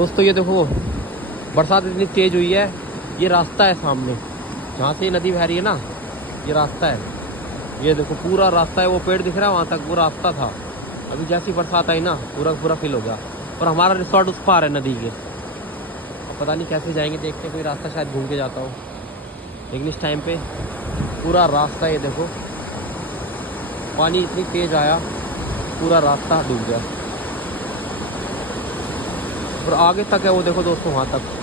दोस्तों ये देखो बरसात इतनी तेज़ हुई है, ये रास्ता है सामने जहाँ से ये नदी बह रही है ना, ये रास्ता है। ये देखो पूरा रास्ता है, वो पेड़ दिख रहा है वहाँ तक वो रास्ता था। अभी जैसी बरसात आई ना पूरा पूरा फिल हो गया। और हमारा रिसोर्ट उस पार है नदी के। अब पता नहीं कैसे जाएंगे, देखते हैं कोई रास्ता शायद घूम के जाता हो। लेकिन इस टाइम पे पूरा रास्ता ये देखो, पानी इतनी तेज़ आया पूरा रास्ता डूब गया। और आगे तक है वो देखो दोस्तों, वहाँ तक।